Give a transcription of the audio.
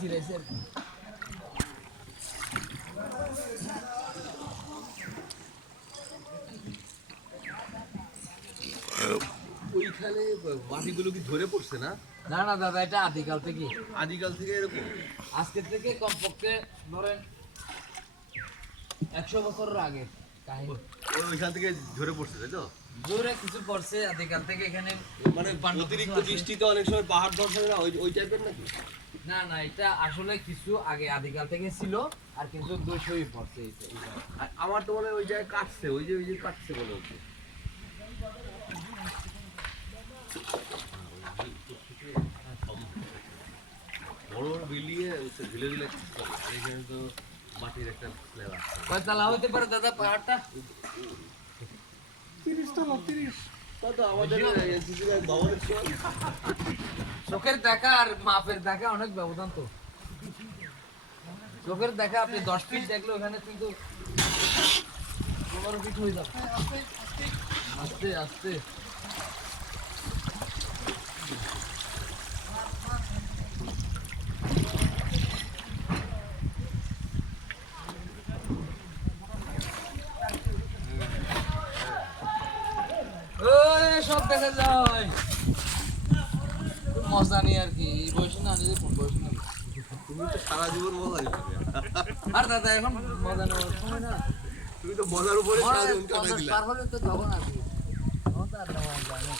সিরাইছে আর কি। ওইখানে মাটিগুলো কি ধরে পড়ছে না? না না দাদা, এটা আদিকাল থেকে, আদিকাল থেকে এরকম? আজকের থেকে কমপক্ষে ধরেন 100 বছরের আগে কাহিনী। ওইখান থেকে ঝরে পড়ছে তাই তো? জোরে কিছু পড়ছে আদিকাল থেকে এখানে। মানে পাণ্ডব অতিরিক্ত কিছু আছে। বৃষ্টিতে অনেক সময় পাহাড় ধসে না, ওই টাইপের নাকি? না না, এটা আসলে কিছু আগে আদিকাল থেকে ছিল, আর কিন্তু 200ই পড়ছে এটা। আর আমার তো মনে হয় ওই জায়গায় কাটছে, ওই যে কাটছে মনে হচ্ছে। বড় বড় বিল্ডিং এ ধীরে ধীরে কাটতে হবে, আর এখানে তো মাটির একটা স্ল্যাব আছে। কয়তলা হতে পারে দাদা পাহাড়টা? 30 তলা 30। কত আমাদের এনসিসি এর ভবনের সময় চোখের দেখা আর মাপের দেখা অনেক ব্যবধান তো। চোখের দেখা আপনি 10 ফিট দেখলে ওখানে কিন্তু 15 ফিট হয়ে যাবে। আস্তে আস্তে। ওই সব দেখা যায়। খুব মজা নেই আর কি, এই বয়সে না নিলে কোন বয়সে না। তুমি তো সারা জীবন মজা নিতে। আর দাদা এখন মজা নেওয়ার সময় না। তুমি তো মজার উপরে সারা জীবন কাটাই 50 দিলা। পার হলে তো তখন আসবে। তখন তো আর নেওয়া যায় না।